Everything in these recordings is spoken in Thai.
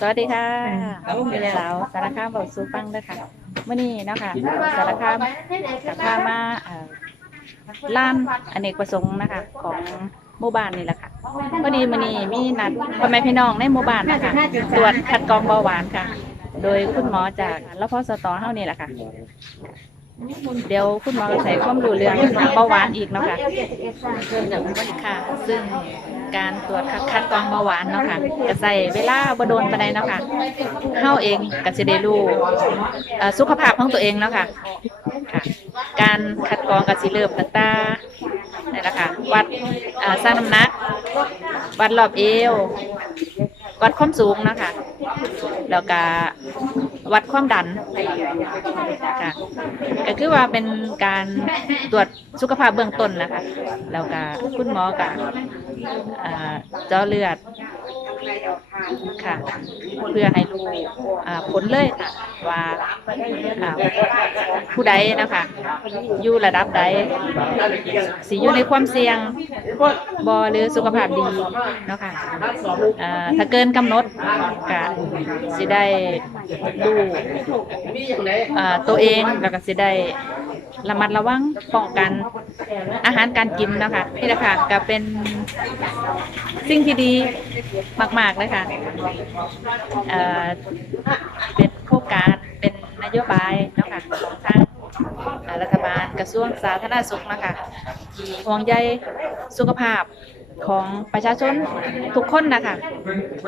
สวัสดีค่ะเป็นสาวสารคามเบาสูฟังเด้อค่ะเมื่อนี้เนาะค่ะสารคามจะพามาเอ่อล้านอเนกประสงค์นะคะ ของหมู่บ้านนี่แหละค่ะพอดีมื่อนี้มีนัดพ่อแม่พี่น้องในหมู่บ้านนะคะตรวจคัดกรองเบาหวานค่ะ โดยคุณหมอจากรพสตเฮานี่แหละค่ะ เดี๋ยวคุณหมอจะใส่ความรู้เรื่องเบาหวานอีกเนาะค่ะค่ะ ซึ่งการตรวจคัดกรองเบาหวานเนาะค่ะก็ใส่เวลาบโดนปานใดเนาะค่ะเฮาเองก็สิได้รู้สุขภาพของตัวเองเนาะค่ะค่ะ การคัดกรองก็สิเริ่มตั้งแต่นี่แหละค่ะ วัดสร้างน้ำหนัก วัดรอบเอว วัดความสูงเนาะค่ะแล้วก็ วัดความดันค่ะก็คือว่าเป็นการตรวจสุขภาพเบื้องต้นนะคะแล้วก็คุณหมอก็อ่าเจาเลือดค่ะ เพื่อให้รู้ผลเลยค่ะ ว่าผู้ใดนะคะอยู่ระดับใดสิอยู่ในความเสี่ยงบอหรือสุขภาพดีเนาะค่ะอ่าถ้าเกินกำหนดก็สิได้ดูอ่าตัวเองแล้วก็สิได้ระมัดระวังป้องกันอาหารการกินนะคะนี่แหละค่ะก็เป็นสิ่งที่ดีมาก ๆ เลยค่ะเอ่อเป็นโครงการเป็นนโยบายเนาะค่ะของทางรัฐบาลกระทรวงสาธารณสุขนะคะห่วงใยสุขภาพ ของประชาชนทุกคนนะคะ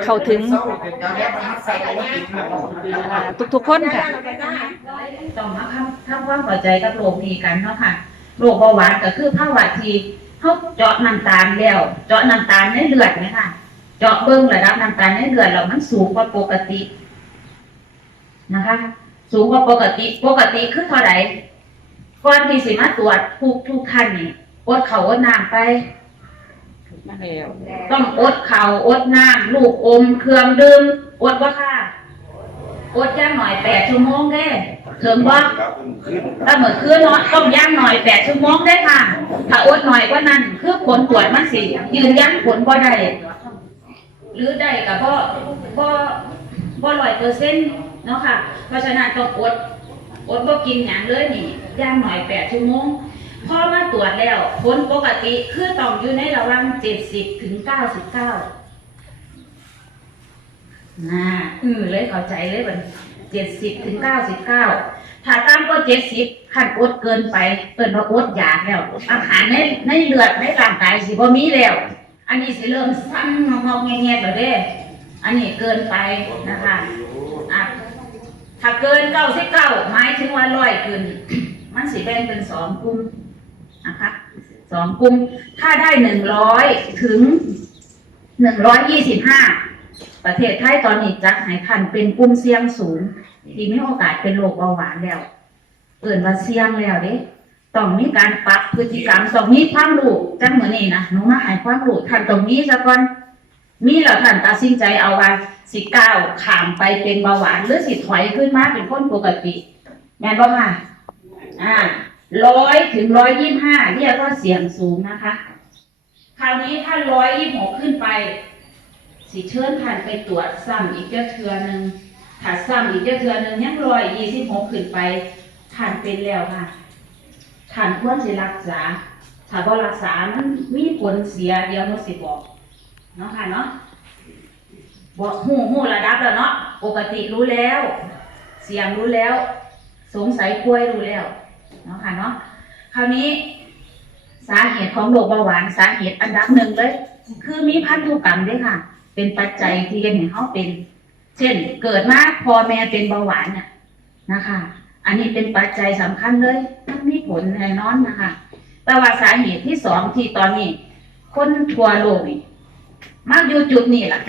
เข้าถึงอ่าทุกๆคนค่ะต้องมาทำทำความเข้าใจกับโรคนี้กันเนาะค่ะโรคเบาหวานก็คือภาวะที่เขาเจาะน้ำตาลแล้ว เจาะน้ำตาลในเลือดไหมค่ะเจาะเบิ้งระดับน้ำตาลในเลือดแล้วมันสูงกว่าปกตินะคะ สูงกว่าปกติ ปกติคือเท่าไหร่ก่อนที่สิมาตรวจทุกทุกท่านนี่อดเขาวอดน้ำไป ต้องอดเขาวอดน้ำลูกอม เครื่องดื่มอดว่าค่ะ อดย่างหน่อยแปดชั่วโมงเด้ถึงว่าถ้าเหมือนคืนเนาะต้องย่างหน่อยแปดชั่วโมงได้ค่ะ ถ้าอดหน่อยกว่านั้นคือผลตรวจมันสิยืนยันผลบ่ได้หรือได้กับบ่บ่บ่ร้อยเปอร์เซ็นต์เนาะค่ะ เพราะฉะนั้นต้องอดอดบ่กินหยังเลยนี่ย่างหน่อยแปดชั่วโมง พอมาตรวจแล้วผลปกติคือต้องอยู่ในระหว่างเจ็ดสิบถึงเก้าสิบเก้าน่าอือเลยเข้าใจเลยมันเจ็ดสิบถึงเก้าสิบเก้าถ้าต่ำกว่าเจ็ดสิบขันอดเกินไปเปิดว่าอดอยากแล้ว อาหารในในเลือดในร่างกายสิบ่มีแล้ว อันนี้สิเริ่มสั้นงอกๆแงๆแบบเด้อันนี้เกินไปนะคะอะถ้าเกินเก้าสิบเก้าหมายถึงว่าร้อยขึ้น มันสิแบ่งเป็นสองกลุ่ม นะคะสองกลุ่มถ้าได้หนึ่งร้อยถึงหนึ่งร้อยยี่สิบห้าประเทศไทยตอนนี้จัดให้ท่านเป็นกลุ่มเสี่ยงสูง ที่มีโอกาสเป็นโรคเบาหวานแล้วเอิ่นว่าเสี่ยงแล้วเด้ต้องมีการปรับพฤติกรรมต้องมีความรู้จังเหมือนนี่นะหนูมาให้ความรู้ท่านตรงนี้ซะก่อนมีแล้วท่านตัดสินใจเอาว่าสิก้าวขามไปเป็นเบาหวานหรือสิถอยขึ้นมาเป็นคนปกติแม่นบ่ค่ะอ่า ร้อยถึงร้อยยี่ห้าเรียกว่าเสี่ยงสูงนะคะ คราวนี้ถ้าร้อยยี่หกขึ้นไป สิเชิญท่านไปตรวจซ้ำอีกเจ้าเทือหนึ่งถ้าซ้ำอีกเจ้าเทือหนึ่งยังร้อยยี่สิบหกขึ้นไปท่านเป็นแล้วค่ะท่านควรสิรักษา ถ้าบ่รักษามันมีผลเสียเดียวมันสิบอกเนาะค่ะเนาะบอกหูหูระดับแล้วเนาะปกติรู้แล้ว เสียงรู้แล้ว สงสัยป่วยรู้แล้ว เนาะค่ะเนาะคราวนี้สาเหตุของโรคเบาหวานสาเหตุอันดับหนึ่งเลย คือมีพันธุกรรมด้วยค่ะ เป็นปัจจัยที่เห็นให้เขาเป็น เช่น เกิดมาพ่อแม่เป็นเบาหวานเนี่ยนะคะ อันนี้เป็นปัจจัยสำคัญเลยมันมีผลแน่นอนนะคะแต่ว่าสาเหตุที่สองที่ตอนนี้ คนทั่วโลกนี่มักอยู่จุดนี้แหละ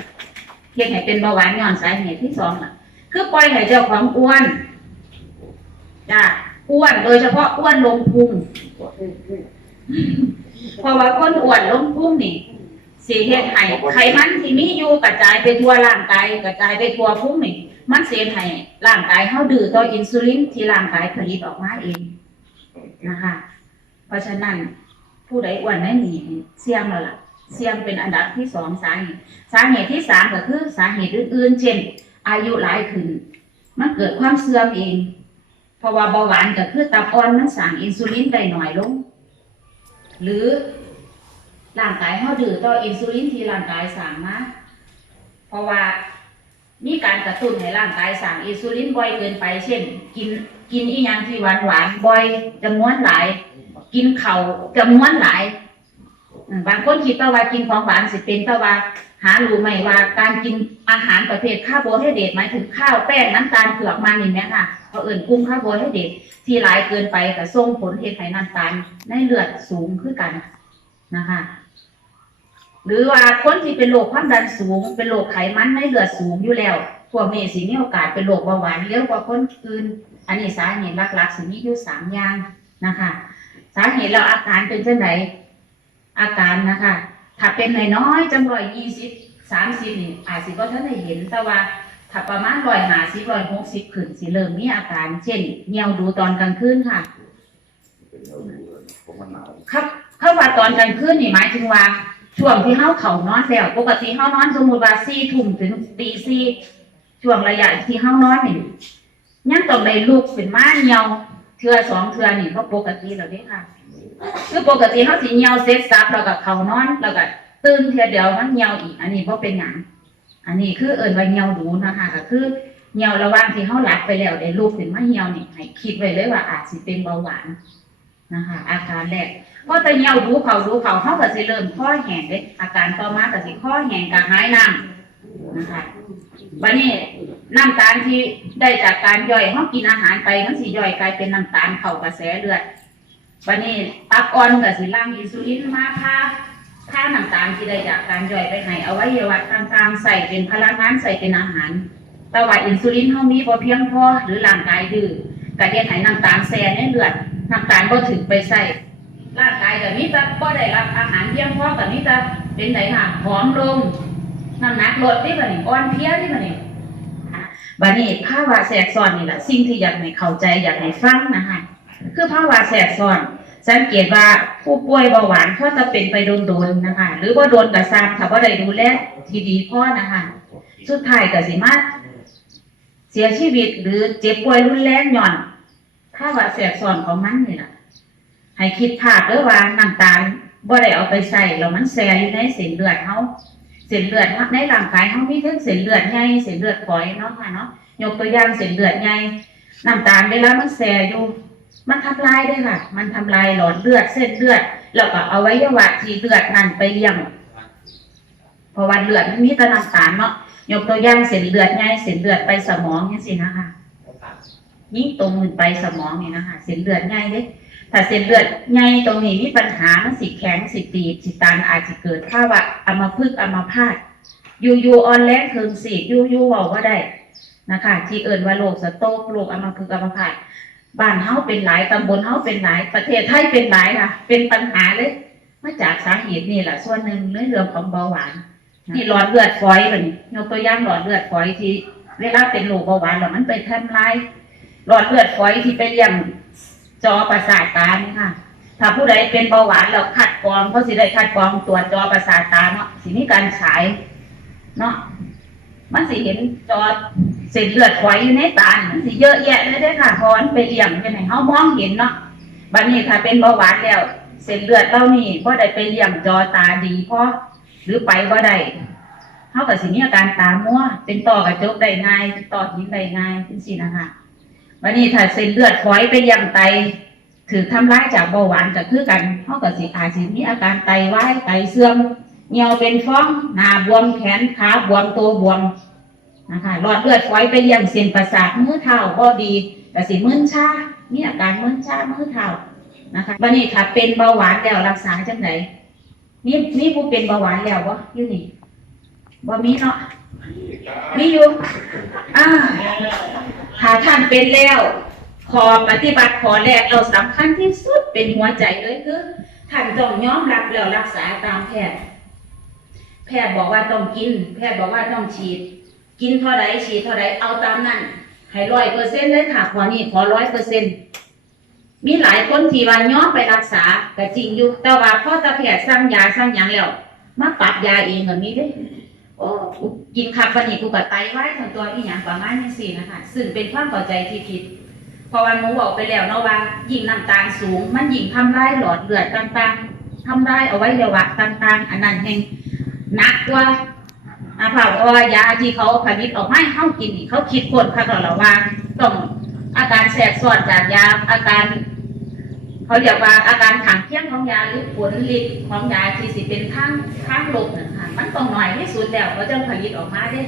เทียให้เป็นเบาหวานย้อนสาเหตุที่สองล่ะ คือปล่อยให้เจ้าของอ้วนจ้ะ อ้วนโดยเฉพาะอ้วนลงพุงเพราะว่าคนอ้วนลงพุงนี่สีเฮ็ดให้ไขมันที่มีอยู่กระจายไปทั่วร่างกายกระจายไปทั่วพุงนี่มันเสียให้ร่างกายเฮาดื้อต่ออินซูลินที่ร่างกายผลิตออกมาเองนะคะ เพราะฉะนั้นผู้ใดอ้วนในนี่เสี่ยงแล้วล่ะ เสี่ยงเป็นอันดับที่สองสาเหตุสาเหตุที่สามก็คือสาเหตุอื่นๆเช่น อายุหลายขึ้น มันเกิดความเสื่อมเองเพ ราะว่าเบาหวานก็คือตับอ่อนมันสั่งอินซูลินได้หน่อยลง หรือร่างกายเขาดื้อต่ออินซูลินที่ร่างกายสั่งมาเพราะว่ามีการกระตุ้นให้ร่างกายสั่งอินซูลินบ่อยเกินไปเช่น กินกินอีหยังที่หวานหวานบ่อยจำนวนหลาย กินเขาจำนวนหลายบางคนคิดว่ากินของหวานสิเป็นต่ว่าหารู้ไหมว่าการกินอาหารประเภทคาร์โบไฮเดรตหมายถึงข้าวแป้งน้ำตาลเผือกมันนี่แหมค่ะ เขาเอื่นกุ้งคาร์โบไฮเดรตที่หลายเกินไปก็ส่งผลเฮ็ดให้น้ำตาลในเลือดสูงขึ้นกันนะคะ หรือว่าคนที่เป็นโรคความดันสูง เป็นโรคไขมันในเลือดสูงอยู่แล้วพวกนี้สิมีโอกาสเป็นโรคเบาหวานเร็วกว่าคนอื่น อันนี้สาเหตุหลักๆสิมีอยู่สามอย่างนะคะ สาเหตุแล้วอาการเป็นจังไดอาการนะคะ ถ้าเป็นน้อยๆจังร้อยยี่สิบสามสิบนี่อาจสิก็ท่านได้เห็นแต่ว่า ถ้าประมาณร้อยห้าสิบร้อยหกสิบขึ้นสิเริ่มมีอาการ เช่นเหี่ยวดูตอนกลางคืนค่ะครับเขาว่าตอนกลางคืนนี่หมายถึงว่าช่วงที่เฮาเขานอนแล้วปกติเฮานอนสมมุติว่าสี่ทุ่มถึงตีสี่ช่วงระยะที่เฮานอนนี่ยังต้องได้ลุกเป็นมาเหี่ยวเทื่อสองเทื่อนี่ก็ปกติแล้วเด้ค่ะ คือปกติเฮาสิเหี่ยวเสร็จสับแล้วก็เข้านอนแล้วก็ตื่นเทื่อเดียวมันเหี่ยวอีก อันนี้บ่เป็นหยัง อันนี้คือเอิ้นว่าเหี่ยวดูนะคะก็คือเหี่ยวระหว่างที่เฮาหลับไปแล้วได้ลุกขึ้นมาเหี่ยวนี่ให้คิดไว้เลยว่าอาจสิเป็นเบาหวานนะคะ อาการแรกพอแต่เหี่ยวดูเขาดูเขาเขาก็สิเริ่มข้อแห้งเด้อาการต่อมาก็สิข้อแห้งกระหายน้ำนะคะบัดนี้น้ำตาลที่ได้จากการย่อยเฮากินอาหารไปมันสิย่อยกลายเป็นน้ำตาลเข้ากระแสเลือดบัดนี้ตับอ่อนก็สิลั่งอินซูลินมาพา พาน้ำตาลที่ได้จากการย่อยไปให้อวัยวะต่างๆใส่เป็นพลังงานใส่เป็นอาหารแต่ว่าอินซูลินเฮามีบ่เพียงพอหรือร่างกายดื้อก็เฮ็ดให้น้ำตาลแซ่ในเลือดน้ำตาลบ่ถึงไปใส่ร่างกายแบบนี้จะก็ได้รับอาหารเพียงพอแบบนี้จะเป็นไหนค่ะผอมลงน้ำหนักลดที่แบบนี้อ่อนเพลียที่แบบนี้บัดนี้ภาวะแทรกซ้อนนี่แหละสิ่งที่อยากให้เข้าใจอยากให้ฟังนะคะคือภาวะแทรกซ้อน สังเกตว่าผู้ป่วยเบาหวานเขาจะเป็นไปโดนๆนะคะ หรือว่าโดนกระซามถ้าว่าได้ดูแลทีดีพ่อนะคะ สุดท้ายก็สิมาเสียชีวิตหรือเจ็บป่วยรุนแรงหย่อนภาวะแทรกซ้อนของมันนี่แหละให้คิดภาพเด้อว่าน้ำตาลบ่ได้เอาไปใส่แล้วมันแซ่อยู่ในเส้นเลือดเฮาเส้นเลือดในร่างกายเฮามีทั้งเส้นเลือดใหญ่เส้นเลือดฝอยเนาะค่ะเนาะยกตัวอย่างเส้นเลือดใหญ่น้ำตาลเวลามันแซ่อยู่ มันทำลายได้ค่ะ มันทำลายหลอดเลือดเส้นเลือด แล้วก็เอาไว้ยวะที่เลือดนั่นไปเลี้ยงพราะว่าเลือดมันมีแต่น้ำตาลเนาะยกตัวอย่างเส้นเลือดใหญ่เส้นเลือดไปสมองจังซี่นะคะยิ่งตรงขึ้นไปสมองนี่นะคะเส้นเลือดใหญ่เด้ถ้าเส้นเลือดใหญ่ตรงนี้มีปัญหามันสิแข็งสิตีบสิตันอาจจะเกิดภาวะอัมพฤกษ์อัมพาตยูยูอ่อนแรงเคิงสียูยูเว้าว่าได้นะคะ ที่เอิ่นว่าโรคสโตกโรคอัมพฤกษ์อัมพาต บ้านเฮาเป็นหลายตำบลเฮาเป็นหลาย ประเทศไทยเป็นหลายค่ะ เป็นปัญหาเลยมาจากสาเหตุนี่แหละส่วนหนึ่งในเรื่องของเบาหวานที่หลอดเลือดฝอยแบบนี้ยกตัวอย่างหลอดเลือดฝอยที่ เวลาเป็นโรคเบาหวานแล้วมันไปทำลายหลอดเลือดฝอยที่ไปเลี้ยงจอประสาทตานี่ค่ะ ถ้าผู้ใดเป็นเบาหวานแล้วคัดกรองเขาสิได้คัดกรองตรวจจอประสาทตาเนาะสิมีการฉายเนาะ มันสิเห็นจอเส้นเลือดฝอยอยู่ในตานมันสิเยอะแยะเลยเด้ค่ะพราะมันไปเลี้ยงเป็นให้เฮามองเห็นเนาะบัดนี้ถ้าเป็นเบาหวานแล้วเส้นเลือดเรานี่บ่ได้ไปเลี้ยงจอตาดีเพอหรือไปบ่ได้เฮาก็สิมีอาการตามัวเป็นต้อกระจกได้ง่ายเป็นต้อหินได้ง่ายจังซี่นะคะวันนี้ถ้าเส้นเลือดฝอยไปยังไตถือทำร้ายจากเบาหวานก็คือกันเขาก็สิอาจสิมีอาการไตวายไตเสื่อมเหี่ยวเป็นฟองหน้าบวมแขนขาบวมตัวบวม นะคะหลอดเลือดฝอยไปยังเส้นประสาทมือเท้าก็ดี แต่สิมึนชามีอาการมึนชามือเท้านะคะวันนี้ถ้าเป็นเบาหวานแล้วรักษาจังไหนมีมีผู้เป็นเบาหวานแล้ววะยู่นี่บ่มีเนาะมีอยู่อ่าถ้าท่านเป็นแล้วขอปฏิบัติขอแรกเราสำคัญที่สุดเป็นหัวใจเลยคือท่านต้องยอมรับแล้วรักษาตามแพทย์แพทย์บอกว่าต้องกิน แพทย์บอกว่าต้องฉีด กินเท่าไรฉีดเท่าไรเอาตามนั้นให้ร้อยเปอร์เซ็นต์เลยค่ะขอนี่ขอร้อยเปอร์เซ็นต์มีหลายคนที่ว่าย้อมไปรักษาก็จริงอยู่แต่ว่าพ่อตาแพทย์สั่งยาสั่งหยังแล้วมาปรับยาเองแบบนี้เด้โอ้กินคักวันนี้กูก็ไตไว้ทั้งตัวอีหยังประมาณนี้สินะคะซึ่งเป็นความเข้าใจที่ผิดพราะว่าหมูบอกไปแล้วเนาะว่ายิ่งน้ำตาลสูง มันยิ่งทำลายหลอดเลือดต่างๆทำลายเอาไว้เยาวะต่างๆ อันนั้นแห่งหนักกว่า อาภาเพราะว่ายาที่เขาผลิตออกมาให้เข้ากินนี่เขาคิดคนค่ะเราว่าต้องอาการแสบสอดจากยาอาการเขาเรียกว่าอาการขังเคี่ยงของยาหรือผลฤทธิ์ของยาที่สิเป็นข้างข้างลบนะคะมันต้องหน่อยที่สุดแล้วเขาจะผลิตออกมาได้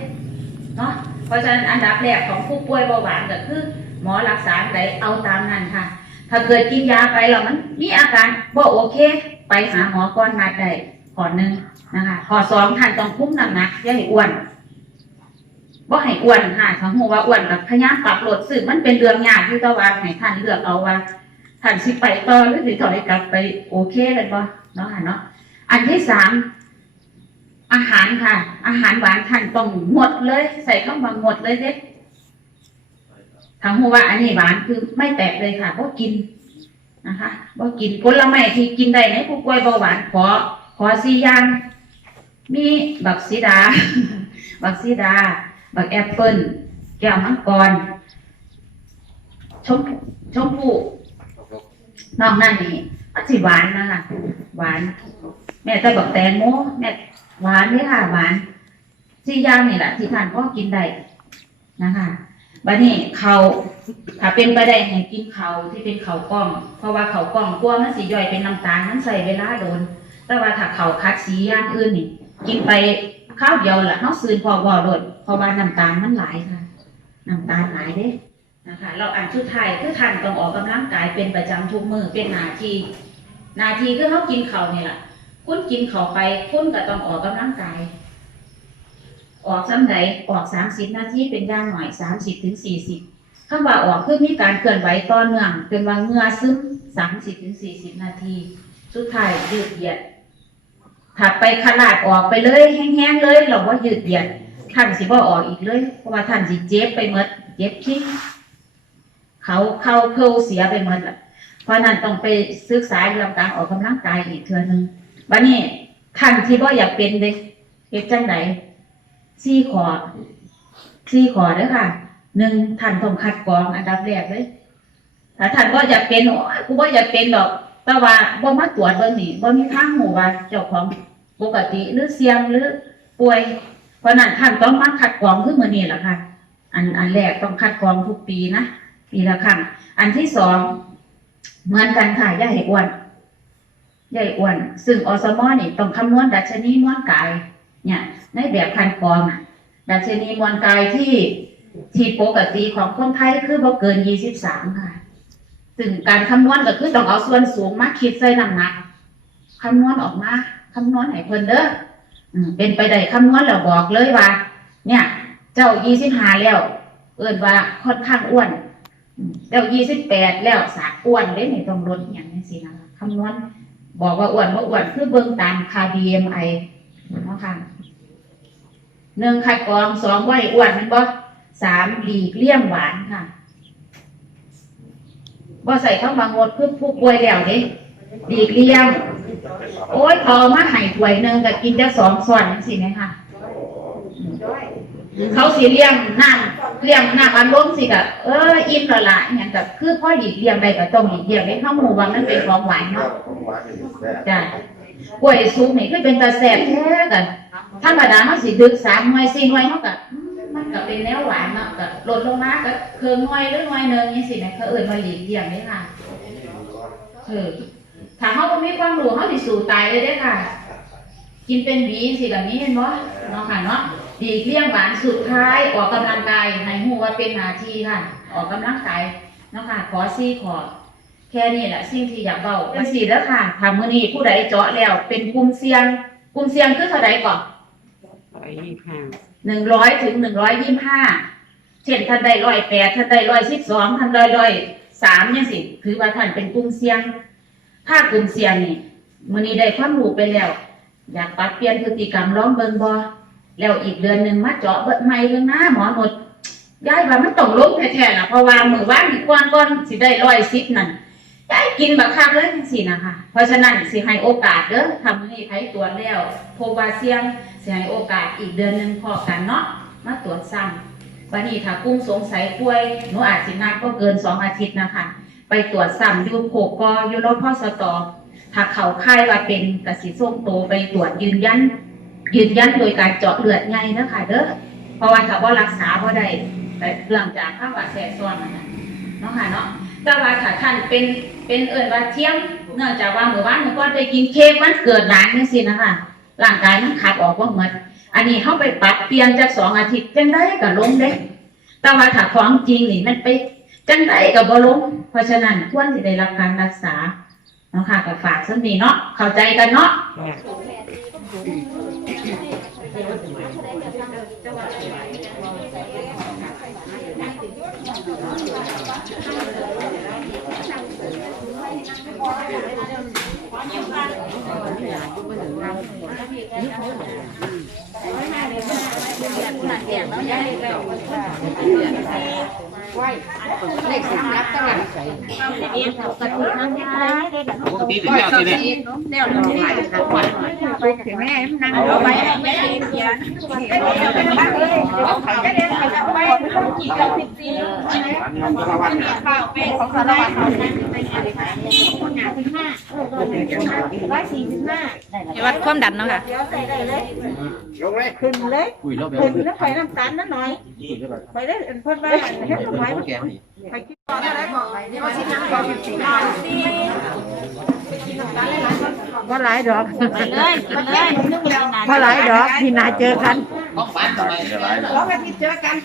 เนาะเพราะฉะนั้นอันดับแรกของผู้ป่วยเบาหวานก็คือหมอรักษาไดเอาตามนั้นค่ะ ถ้าเกิดกินยาไปแล้วมันมีอาการบ่โอเค ไปหาหมอก่อนนัดได้ข้อหนึ่ง นะคะข้อสองท่านต้องคุ้มน้ำหนักอย่าให้อ้วนบ่าให้อ้วนค่ะถ้าหูว่าอ้วนกับพยายามปรับลดซึ่งมันเป็นเรื่องยากที่ต้องว่าให้ท่านเลือกเอาว่าท่านสิไปต่อหรือสิถอยกลับไปโอเคเลยบ่เนาะค่ะเนาะอันที่สามอาหารค่ะ อาหารหวานท่านต้องงดเลย ใส่คำว่างดเลยเด้ทางหัวว่าอันนี้หวานคือไม่แตกเลยค่ะบ่กินนะคะบ่กินผลไม้ที่กินได้ในผู้ป่วยเบาหวานขอขอสี่อย่าง มีบักซีดา บักซีดา บักแอปเปิ้ลแก้วมังกร ชมชมพู่นอกนั้นนี่มันสิหวานนะคะหวาน แม่จะบอกแตงโมแม่หวานนี่ค่ะ หวานสี่อย่างนี่แหละที่ทานพ่อกินได้นะคะบัดนี้เขาถ้าเป็นไปได้ให้กินเขาที่เป็นเขากล้อง เพราะว่าเขากล้องกลัวมันสิย่อยเป็นน้ำตาลมันใส่เวลาโดน แต่ว่าถ้าเขาคัดสีอย่างอื่นนี่ กินไปข้าวเดียวแหละเขาซื้อพอวอโดดเพราะว่าน้ำตาลมันหลายค่ะน้ำตาลหลายเด้นะคะ เราอันชุดไทยคือท่านต้องออกกำลังกายเป็นประจำทุกมือเป็นนาที นาทีคือเขากินเขาวนี่แหละคุณกินเขาไปคุณก็ต้องออกกำลังกาย ออกซ้ำใดออกสามสิบนาทีเป็นย่างหน่อยสามสิบถึงสี่สิบคำว่าออกคือมีการเคลื่อนไหวต่อเนื่องเป็นว่าเงื่อซึมสามสิบถึงสี่สิบนาทีสุดไทยยืดเหยียด ถ้าไปขลาดออกไปเลยแห้งๆเลยเราว่ายืดเหยียดท่านสิบ่ออกอีกเลย เพราะว่าท่านสิเจ็บไปหมดเจ็บที่เขาเข้าเคิลเสียไปหมดละเพราะนั้นต้องไปศึกษาเรื่องการออกกำลังกายอีกเทือนึงบัดนี้ท่านที่บ่อยากเป็นเด็กเฮ็ดจังไดสี่ขอสี่ขอเด้อค่ะหนึ่งท่านต้องคัดกรองอันดับแรกเลยถ้าท่านบ่อยากเป็นโอ้กูบ่อยากเป็นดอก แต่ว่าบ่มาตรวจเบิ่งนี่บ่มีทางหูว่าเจ้าของปกติหรือเสี่ยงหรือป่วย เพราะนั้นท่านต้องมาคัดกรองคือมื้อนี้ล่ะค่ะ อันอันแรกต้องคัดกรองทุกปีนะปีละครั้งอันที่สองเหมือนกันค่ะย่าให้อ้วนย่าให้อ้วน ซึ่งอสมอนี่ต้องคำนวณดัชนีมวลกาย เนี่ย ในแบบคันกรองดัชนีมวลกายที่ที่ปกติของคนไทยคือบ่เกินยี่สิบสามค่ะ ซึ่งการคำนวณก็คือต้องเอาส่วนสูงมาคิดใส่น้ำหนักคำนวณออกมาคำนวณให้เพิ่นเด้ออืมเป็นไปได้คำนวณแล้วบอกเลยว่า เนี่ย เจ้ายี่สิบห้าแล้ว เอิ้นว่าค่อนข้างอ้วนแล้วยี่สิบแปดแล้วสากอ้วนเลยไม่ต้องลดอหย่างนี้สินะคำนวณบอกว่าอ้วนว่าอ้วนคือเบิ่งตามค่า BMI เนาะค่ะหนึ่งคัดกรองสองว่าให้อ้วนแมันบ่สามหลีกเลี่ยงหวานค่ะ บ่าใส่เข้ามางดเพื่อผู้ป่วยแล้วเด้หลีเลี่ยง โอ้ยพอมาให้ถ้วยหนึ่งก็กินได้สองส่วนจังสิไหมคะเขาสีเลี้ยงน้ำเลี้ยงน้ำอันล้มสิกะเอออิ่มละละอย่างกับคือพ่อหลีกเลี่ยงได้ก็ต้องหลีกเลี่ยงได้ข้าวหมูว่ามันเป็นของหวานเนาะจ้ะกล้วยสุกนี่คือเป็นตาแซ่บแท้กันธรรมดามันสิดึกสามหน่วยสี่หน่วยเท่ากับ มันก็เป็นแนวหวานเนาะก็ลดลงมาก็เคืองหน่วยหรือหน่วยเนินนี่สินะเขาเอื่นมาหลีกเลี่ยงได้ค่ะเออถ้าเขาบ่มีความรู้เขาสิสู่ตายเลยเด้อค่ะ กินเป็นหวีสิแบบนี้เห็นบ่เนาะค่ะเนาะดีเลี่ยงหวานสุดท้ายออกกำลังกายให้หูว่าเป็นหนาทีค่ะ ออกกำลังกายเนาะค่ะขอซี่ขอแค่นี้แหละสิ่งที่อยากเบาเป็นสี่แล้วค่ะทำมื้อนี้ผู้ใดเจาะแล้วเป็นกลุ่มเสี่ยงกลุ่มเสี่ยงคือเท่าใดก่อนร้อยยี่สิบห้า หนึ่งร้อยถึงหนึ่งร้อยยี่สิบห้าเช่นท่านใดร้อยแปดท่านใดร้อยสิบสองท่านใดร้อยสามเนี่ยสิ ถือว่าท่านเป็นกลุ่มเสี่ยงถ้ากลุ่มเสี่ยงนี่มื้อนี้ได้ความรู้ไปแล้ว อยากปรับเปลี่ยนพฤติกรรมลองเบิงบ่แล้วอีกเดือนหนึ่งมาเจาะเบิดใหม่เลยนะหมอหมดย้ายว่ามันต้องลงแท้ๆนะเพราะว่ามือว่านนี่ก่อนก่อนสิได้ร้อยสิบนั่นได้กินแบบคักเลยจังซี่นะคะเพราะฉะนั้นสิให้โอกาสเด้อทำให้ไผตรวแล้วพบว่าเสี่ยง สิให้โอกาสอีกเดือนหนึ่งพอกันเนาะมาตรวจซ้ำวันนี้ถ้ากุ้งสงสัยป่วยหนูอาจสินัดก็เกินสองอาทิตย์นะคะ ไปตรวจซ้ำยูโคกอยู่รพ่อสตอถ้าเขาค่ายว่าเป็นกสิส่งโตไปตรวจยืนยัน ยืนยันโดยการเจาะเลือดไงนะคะเด้อเพราะว่าถ้าว่ารักษาบ่ได้แต่เรื่องจากภาวะแทรกซ้อนนะเนาะค่ะเนาะแต่ว่าถ้าท่านเป็นเป็นเอิ้นว่าเทียมเนื่องจากว่าเมื่อวานเมื่อก่อนไปกินเค้กมันเกิดหลานจังซี่นะคะ ร่างกายมันขับออกว่าหมดอันนี้เฮาไปปรับเปลี่ยนจากสองอาทิตย์จังได้ก็ลงเด้แต่ว่าถ้าของจริงนี่มันไปจังได้ก็บ่ลงเพราะฉะนั้นควรสิได้รับการรักษาเนาะค่ะก็ฝากซั่นนี้เนาะเข้าใจกันเนาะ ติถึงแล้วสิเนี่ย มีวัดความดันเนาะค่ะขึ้นเลย คุยแล้วแบบขึ้นแล้วไปน้ำตาลนั่นหน่อย ไปได้เพิ่นว่าเฮ็ดหน่อยมัน ไปกินอะไรบอกว่าสิน้ำก็สิว่าหลายดอกไปเลยไปเลยนึกว่านาว่าหลายดอกที่นาเจอกันต้องฝันทำไมสองอาทิตย์เจอกัน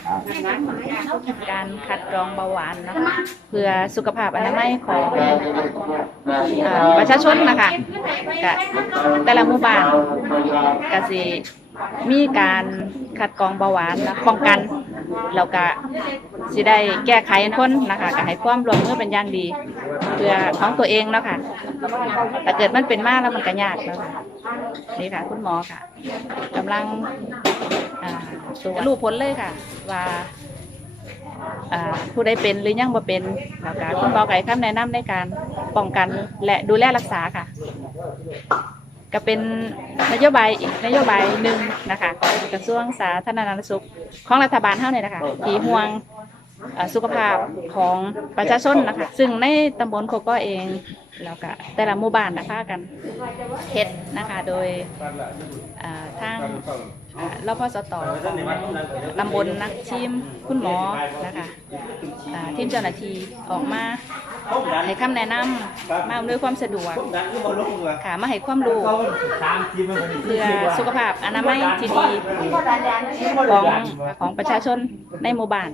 การคัดกรองเบาหวานนะคะเพื่อสุขภาพอนามัยของอ่าประชาชนนะคะกะแต่ละหมู่บ้านก็สิมีการคัดกรองเบาหวานนะป้องกัน แล้วก็สิได้แก้ไขพ้นนะคะก็ให้ความร่วมมือเป็นอย่างดี เพื่อของตัวเองเนาะค่ะแต่เกิดมันเป็นมากแล้วมันก็ยากแล้วค่ะนี่ค่ะ คุณหมอค่ะกำลังตัวรู้ผลเลยค่ะ ว่าผู้ใดเป็นหรือยังบ่เป็นแล้วก็คุณหมอไก่คำแนะนำในการป้องกันและดูแลรักษาค่ะ ก็เป็นนโยบายอีกนโยบายหนึ่งนะคะของกระทรวงสาธารณสุขของรัฐบาลเท่านี้นะคะที่ห่วงเอ่อสุขภาพของประชาชนนะคะ ซึ่งในตำบลโคก็เองแล้วก็แต่ละหมู่บ้านนะคะกันเฮ็ดนะคะ โดยอ่าทางอ่า รพสตของตำบลนักชิมคุณหมอนะคะทีมเจ้าหน้าที่ออกมาให้คำแนะนำมาอำนวยความสะดวกค่ะมาให้ความรู้เพื่อสุขภาพอนามัยที่ดีของของประชาชนในหมู่บ้าน